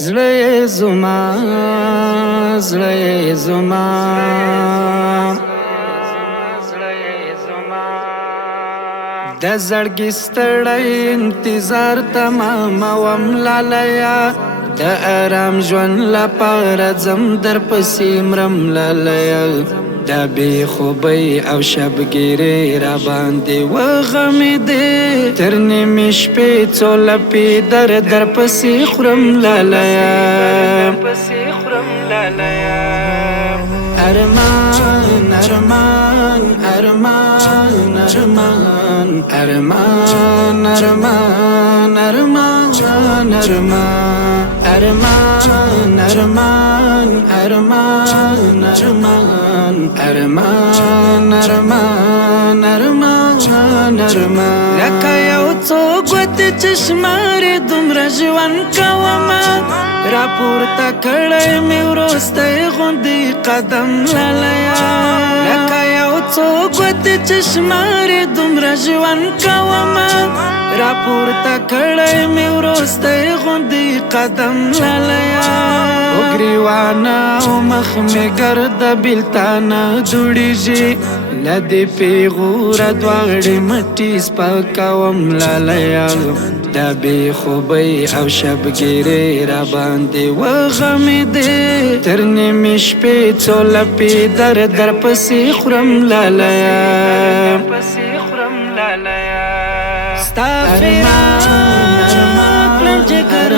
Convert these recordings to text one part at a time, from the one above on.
زړه زما زړه زما د زړګي ستړی انتظار تمام وم لالیا د آرام ژوند لپاره ځم در پسې مرم لالیا د بې خوبۍ او شبګیرې را باندې وغمېدې تر نیمې شپې څو لپې در پسې خورم لالیا ارمان ارمان ارمان ارمان ارمان ارمان ارمان ارمان ارمان ارمان ارمان ارمان ارمان ارمان ارمان لکه یو څو ګوتې چې شمارې دومره ژوند کومه راپورته کړی مې وروستی غوندې قدم لالیا لکه یو څو ګوتې چې شمارې دومره ژوند کومه راپورته کړی مې وروستی غوندې قدم لالیا وګریوانه او مخ مې ګرده بېلتانه جوړېږي له دې پیغوره دواړې مټې سپکوم لالیا د بې خوبۍ او شبګیرې را باندې وغمېدې تر نیمې شپې څو لپې در پسې خورم لالیا ستا فراق کړم جګر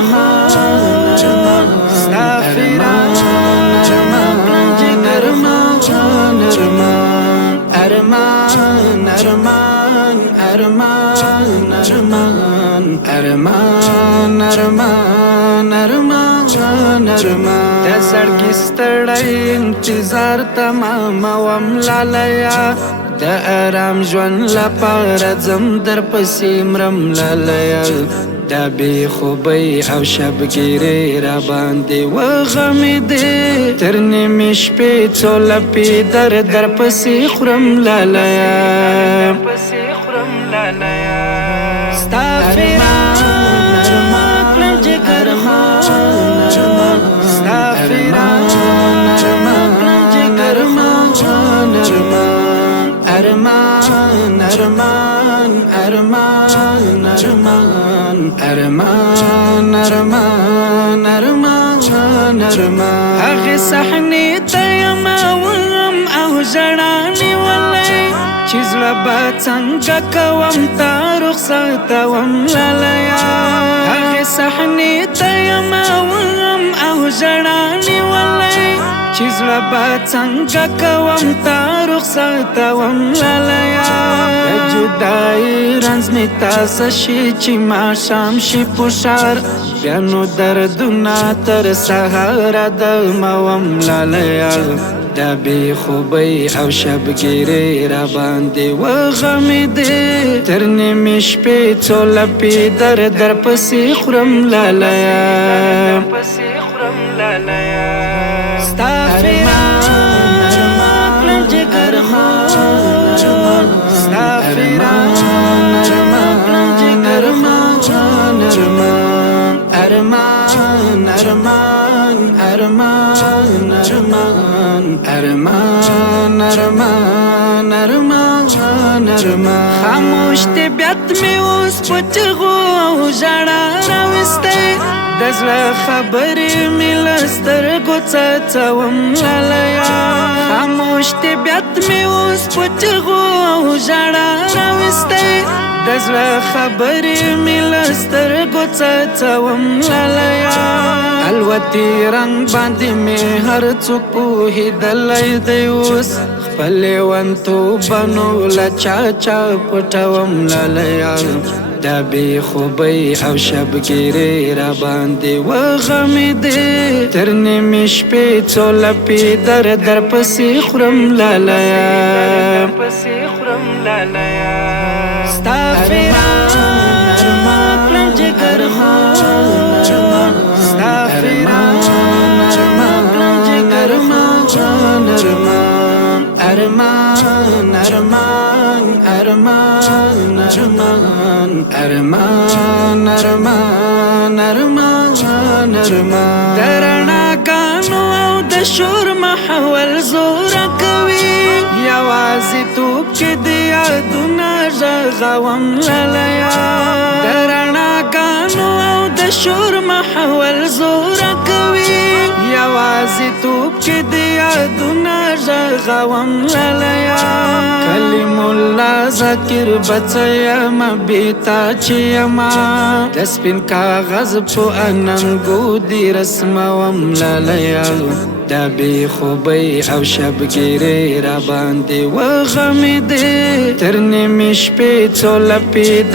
ارمان ستا فراق کړم جګر ارمان ارمان ارمان ارمان ارمان ارمان ارمان ارمان ارمان د زړګي ستړی انتظار تمام وم لالیا د آرام ژوند لپاره ځم در پسې مرم لالیا د بې خوبۍ او شبګیرې را باندې وغمېدې تر نیمې شپې څو لپې در پسې خورم لالیا ستا فراق کړم جګر ارمان ستا فراق کړم جګر ارمان ارمان ارمان ارمان ارمان ارمان ارمان ارمان ارمان هغې صحنې ته یم اوم او ژړا نیولی چې زړه به څنګه کوم تا رخصتوم لالیا هغې صحنې ته یم اوم او ژړا نیولی چې زړه به څنګه کوم تا رخصتوم لالیا د جدایي رنځ مې تاسه شي چې ماښام شي پوشار بیا نو دردونه تر سهاره دموم لالیا د بې خوبۍ او شبګیرې را باندې وغمېدې تر نیمې شپې څو لپې در پسې خورم لالیا ستا فراق کړم جګر ارمان ستا فراق کړم جګر ارمان ارمان ارمان ارمان ارمان ارمان ارمان ارمان ارمان خاموش طبیعت مې اوس په چغو او ژړا راوستی د زړه خبرې مې له سترګو څڅوم لالیا خاموش طبیعت مې اوس په چغو او ژړا راوستی د زړه خبرې مې له سترګو څڅوم لالیا الوتي رنګ باندې مې هر څوک پوهېدلی دی اوس خپل لیونتوبه له چا پټوم لالیا د بې خوبۍ او شبګیرې را باندې وغمېدې تر نیمې شپې څو لپې در پسې خورم لالیا ستا فراق کړم جګر ارمان ستا فراق کړم جګر ارمان ارمان ارمان ارمان ارمان ارمان ارمان ارمان ارمان درنا کانو او د شور محول زور کوي یوازې توپ چې د یادونه غږوم للیا درنا کانو او د شور محول زور کوي یوازې توپ چې د یادونه غږوم للیا کلیم الله ذکر بچیم بیتا چیما د سپین کاغذ په اننګو دی رسموم للیا دا بی خوبی او شبگیری را باندې وغمیدې تر نیمې شپې څو لپې